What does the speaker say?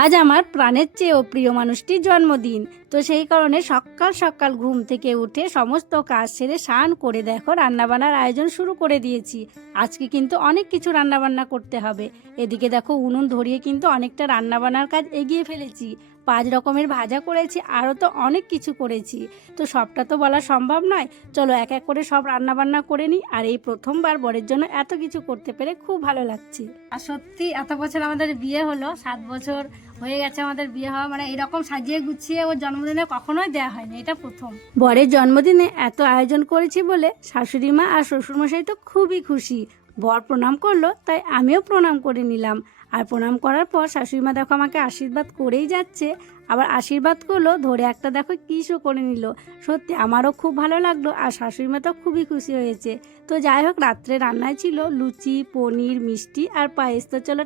আজ আমার প্রাণের চেয়েও প্রিয় মানুষটির জন্মদিন। তো সেই কারণে সকাল সকাল ঘুম থেকে উঠে সমস্ত কাজ সেরে স্নান করে দেখো রান্নাবান্নার আয়োজন শুরু করে দিয়েছি। আজকে কিন্তু অনেক কিছু রান্নাবান্না করতে হবে। এদিকে দেখো উনুন ধরিয়ে কিন্তু অনেকটা রান্নাবান্নার কাজ এগিয়ে ফেলেছি। 5 রকমের ভাজা করেছি, আরও তো অনেক কিছু করেছি। তো সবটা তো বলা সম্ভব নয়, চলো এক এক করে সব রান্নাবান্না করে নিই। আর এই প্রথমবার বরের জন্য এত কিছু করতে পেরে খুব ভালো লাগছে। আর সত্যি এত বছর আমাদের বিয়ে হলো, 7 বছর হয়ে গেছে আমাদের বিয়ে হওয়া, মানে এরকম সাজিয়ে গুছিয়ে ওর জন্মদিনে কখনোই দেওয়া হয়নি, এটা প্রথম। বরের জন্মদিনে এত আয়োজন করেছি বলে শাশুড়ি মা আর শ্বশুরমশাই তো খুবই খুশি। বর প্রণাম করলো, তাই আমিও প্রণাম করে নিলাম। আর প্রণাম করার পর শাশুড়ি মা দেখো আমাকে আশীর্বাদ করেই যাচ্ছে। আবার আশীর্বাদ করলো ধরে একটা দেখো কিসও করে নিল। সত্যি আমারও খুব ভালো লাগলো, আর শাশুড়ি মা তো খুবই খুশি হয়েছে। তো যাই হোক, রাত্রে রান্নায় ছিল লুচি, পনির, মিষ্টি আর পায়েস। তো চলো